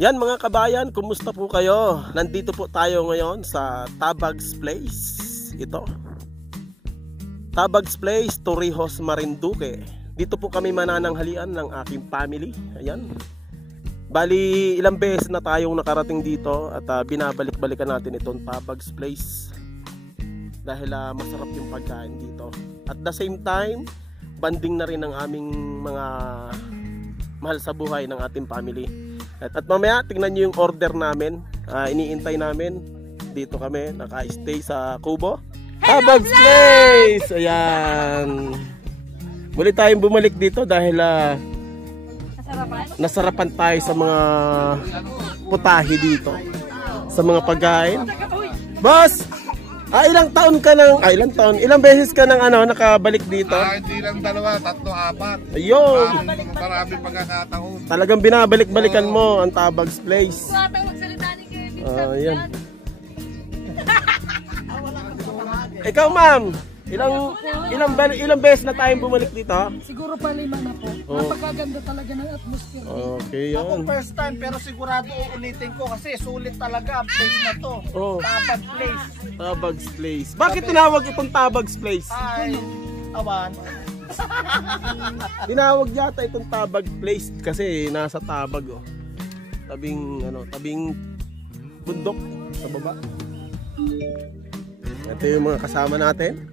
Yan mga kabayan, kumusta po kayo? Nandito po tayo ngayon sa Tabags Place. Ito Tabags Place, Torrijos, Marinduque. Dito po kami manananghalian ng aking family. Ayan. Bali ilang beses na tayong nakarating dito at binabalik-balikan natin itong Tabags Place. Dahil masarap yung pagkain dito. At the same time, banding na rin ang aming mga mahal sa buhay ng ating family. At mamaya tingnan nyo yung order namin. Iniintay namin. Dito kami naka-stay sa Kubo Tabags Place. Ayan. Muli tayong bumalik dito dahil nasarapan tayo sa mga putahe dito, sa mga pagkain. Boss! Ilang taon ka nang, ilang beses ka nang nakabalik dito? Hindi lang 2, 3, 4. Ayun! Maraming pagkakataon. Talagang binabalik-balikan mo ang Tabags Place. Ayan. Ikaw ma'am, ilang beses na tayong bumalik dito? Siguro pa 5 na po. Napakaganda talaga ng atmosphere. Okay, yan. Ako first time pero sigurado uulitin ko kasi sulit talaga ang place na to. Tabags Place. Tabags Place. Bakit tinawag itong Tabags Place? Ay, awan. Tinawag yata itong Tabags Place kasi nasa Tabag tabing bundok sa baba. Ito yung mga kasama natin.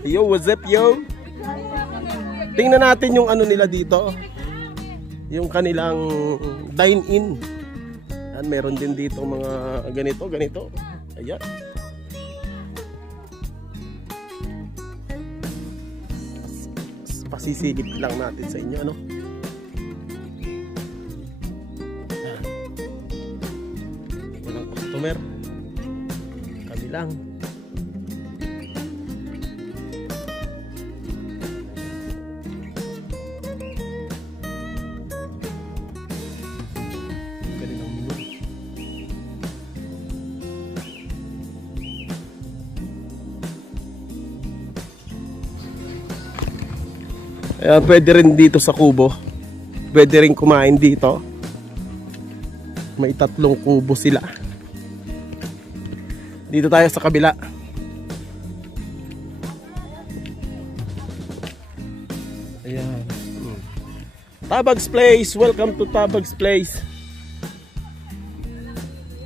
Yo, what's up yo? Tingnan natin yung nila dito. Yung kanilang dine-in. Meron din dito mga ganito. Ayan. Pasisigit lang natin sa inyo, Walang customer. Kami lang. Pwede rin dito sa Kubo. Pwede rin kumain dito. May 3 kubo sila. Dito tayo sa kabila. Ayan. Tabags Place. Welcome to Tabags Place.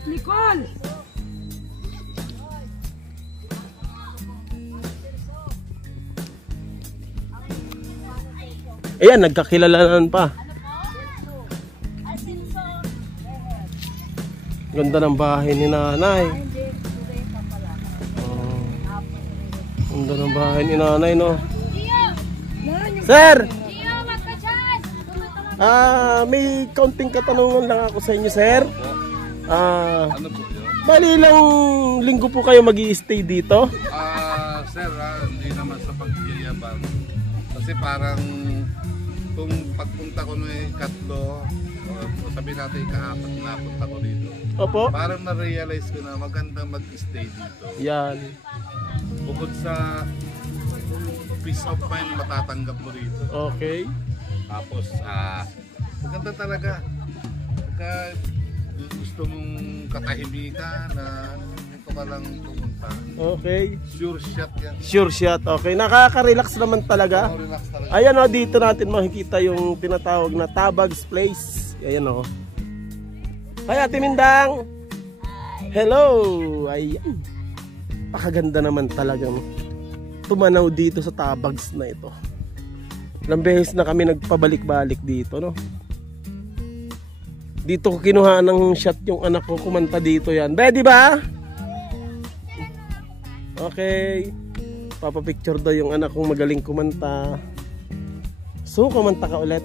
Nicole! Ayan, nagkakilalanan pa. Ganda ng bahay ni nanay. Ganda ng bahay ni nanay, no? Sir! May kaunting katanungan lang ako sa inyo, sir. Ano po yun? Bali ilang linggo po kayo mag-i-stay dito? Sir, hindi naman sa pagyayabang. Kasi parang kung pagpunta ko nung ikatlo, sabihin natin ika-4 na punta ko dito. Opo. Parang na-realize ko na magandang mag-stay dito. Yan. Bukod sa peace of mind matatanggap mo dito. Okay. Tapos, maganda talaga. Pagka gusto mong katahimikan na ito ka lang pumunta. Okay. Sure shot yan. Sure shot. Okay. Nakaka-relax naman talaga. Relax talaga. Ayan dito natin makikita yung tinatawag na Tabags Place. Ayan Hi Ate Mindang. Hello. Ayan. Pakaganda naman talagang tumanaw dito sa Tabags na ito. Ilang beses na kami nagpabalik-balik dito, no? Dito ko kinuha ng shot yung anak ko kumanta dito yan. Ready ba? Okay. Papapicture daw yung anak kong magaling kumanta. So, kumanta ka ulit.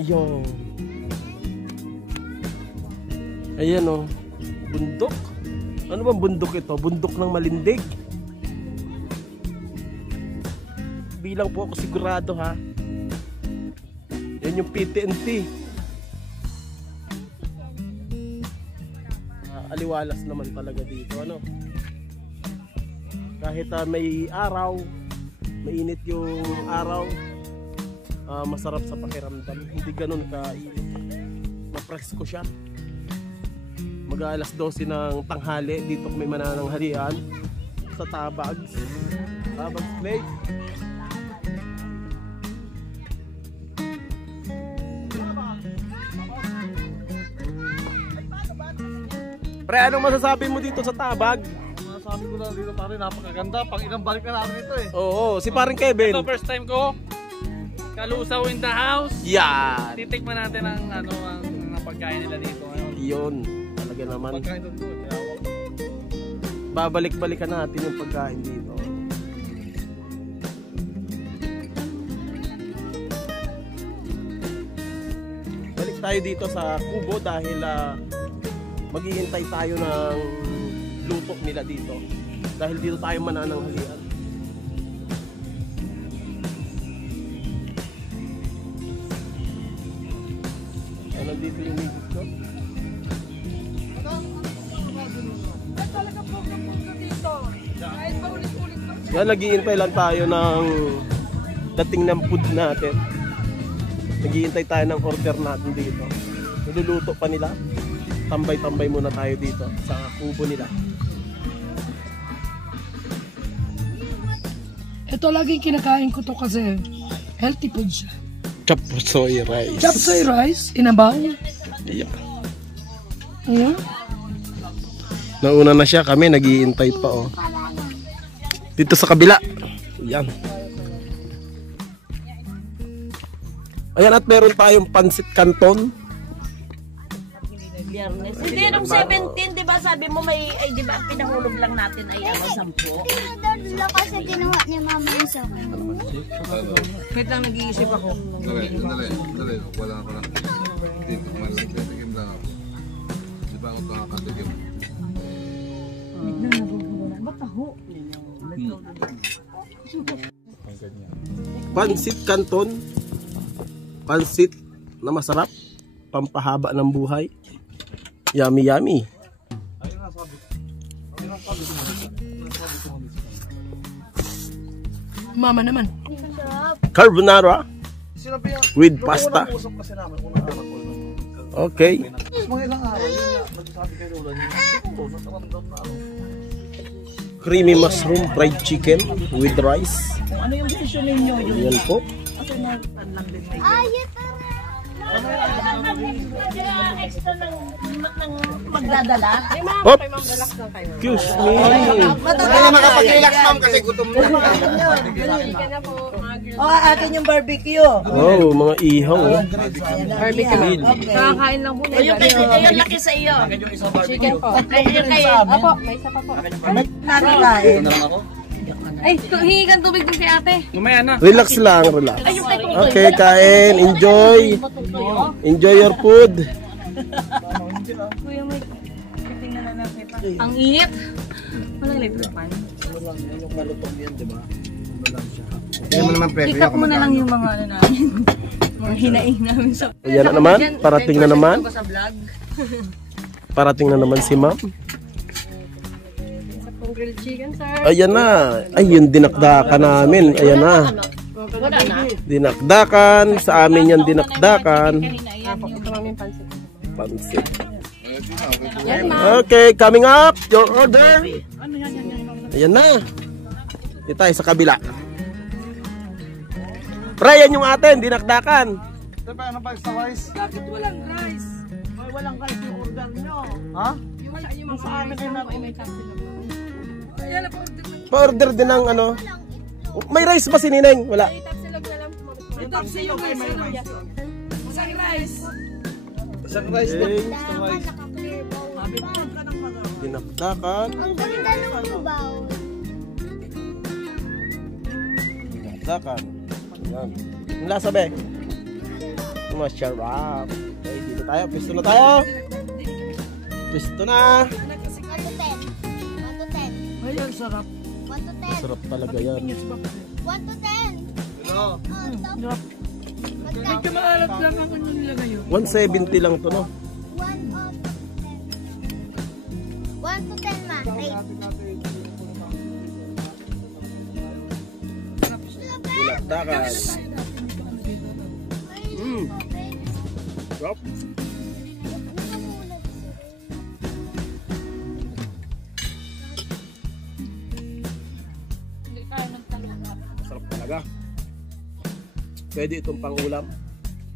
Ayun. Ayan bundok. Ano bang bundok ito? Bundok ng Malindig. Bilang po ako sigurado ha. Yan yung PTNT. aliwalas naman talaga dito, ano. Kahit may araw, mainit yung araw, masarap sa pakiramdam. Hindi ganun ka-init. Mapresko siya. Mag-alas 12 ng tanghali, dito kami manananghalian sa Tabags Place. Pre, anong masasabi mo dito sa Tabag? Masasabi ko na dito pare, napakaganda. Pang ilang balik na namin ito eh. Oo, si paring Kevin. Ito first time ko. Kalusaw in the house. Yan. Titikman natin ang ang pagkain nila dito ngayon. Yun, talaga naman. Pagkain doon po. Babalik-balikan natin yung pagkain dito. Balik tayo dito sa Kubo dahil maghihintay tayo ng luto nila dito. Dahil dito tayo manananghalian. Nandito yung misis ko. Ay, talaga program dito. Kahit paulit-ulit pa. Yan, naghihintay lang tayo ng dating ng food natin. Naghihintay tayo ng order natin dito. Niluluto pa nila. Tambay-tambay muna tayo dito sa kubo nila. Ito laging kinakain ko to kasi healthy food siya. Chop soy rice. Chop soy rice, inabaw. Yeah. Ayan. Nauna na siya, kami naghihintay pa oh. Dito sa kabila. Yan. Ayan, at meron tayong pansit canton. Biyernes. Hindi, nung 17, di ba sabi mo may, ay di ba, pinahulog lang natin ay 10. Tinadala kasi kinuha ni mama yung sa akin. Wait lang, nag-iisip ako. Dali. Wala ako lang. Dito, malatikim lang ako. Di ba ako nakakatikim? Pansit canton. Pansit na masarap. Pampahaba ng buhay. Yummy, yummy. Mama naman. Carbonara Sinabi yan. with pasta. Usap kasi namin unang anak ko. Okay. Mga ilang araw, yun nga, nagsasabi kay Lola niya. Ito, nakaramdam na ano. Creamy mushroom fried chicken with rice. Ano yung desisyon ninyo? Ayan po. Kasi nagpan lang din may Ayet extra ng magdadala. Hop! Excuse me. Kaya makapag-relax ma'am kasi gutom na. Akin yung barbecue. Oh, mga ihaw. Oh. Barbecue. Nakakain lang po niya. Ayun, laki sa iyo. Chicken po. Ayun kayo. Opo, may isa pa po. Nakakain. Ay, hingi kang tubig dun kay ate. Mamaya na. Relax lang, relax. Okay, kain. Enjoy. Enjoy your food. Kuya, may tingnan na natin pa. Ang init. Walang electric fan. Yung malutong yan, di ba? Kita ko muna lang yung mga ano namin. Mga hinaing namin sa... Ayan na naman. Parating na naman. Sa vlog. Parating na naman si ma'am. Grilled chicken, sir. Ayan na. Ay, yung dinakdakan namin. Ayan na. Wala na. Dinakdakan. Sa amin yan dinakdakan. Pansit. Okay, coming up. Your order. Ayan na. Dito tayo sa kabila. Pre, yan yung atin. Dinakdakan. Diba, ano ba sa rice? Bakit walang rice? Walang rice yung order nyo. Ha? Yung sa amin ay may chapter. Ayan na pa-order na. Pa-order din ng ano. May rice ba si Nineng? Wala. May tapsi yung rice. Masang rice. Isang rice na. Okay. Isang rice. Dinakdakan. Ang ganda ng kubaw. Dinakdakan. Ayan. Ang lasa be. Masarap. Okay, dito tayo. Pwesto na tayo. Pwesto na. 1 to 10. 1 to 10. Ayun, sarap. 1 to 10. Sarap talaga yan. 1 to 10. Hello. Top. Medyo maalat lang ang ano nila ngayon. 170 lang to, no? 1 of 1 to 10 ma. Ay. Dakal. Drop. Sarap talaga. Pwede itong pangulam.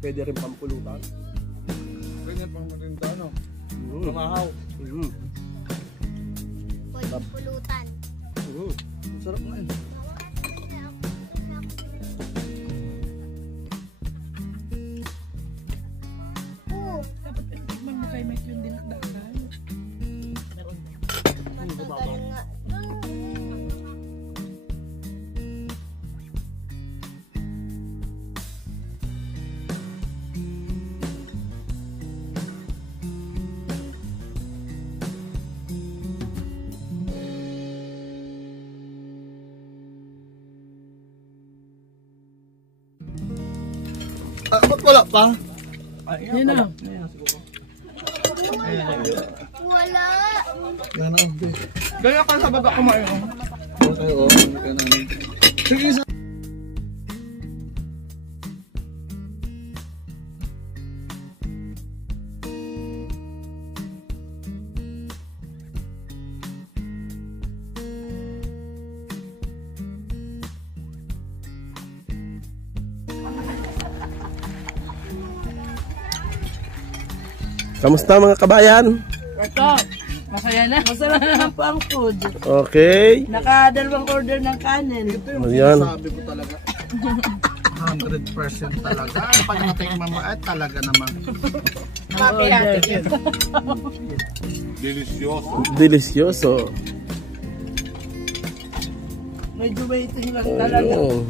Pwede rin pampulutan. Pwede pang marinda, no? Pamahaw. Pwede pulutan. Sarap na yun. Dapat tikman mo kay Mike yung dinakdakan. Matagal nga. Ba't wala pa? Yan na. Wala. Yan na. Gaya ka sa baba kumain. Okay, oo. Sige, isa. Kamusta mga kabayan? Ito, masaya na. Masaya na po ang food. Okay. Nakadalawang order ng kanin. Ayan. Sabi ko talaga. 100% talaga. Pag natikman mo, talaga naman. Delicioso. Delicioso. Medyo waiting lang talaga. Oo.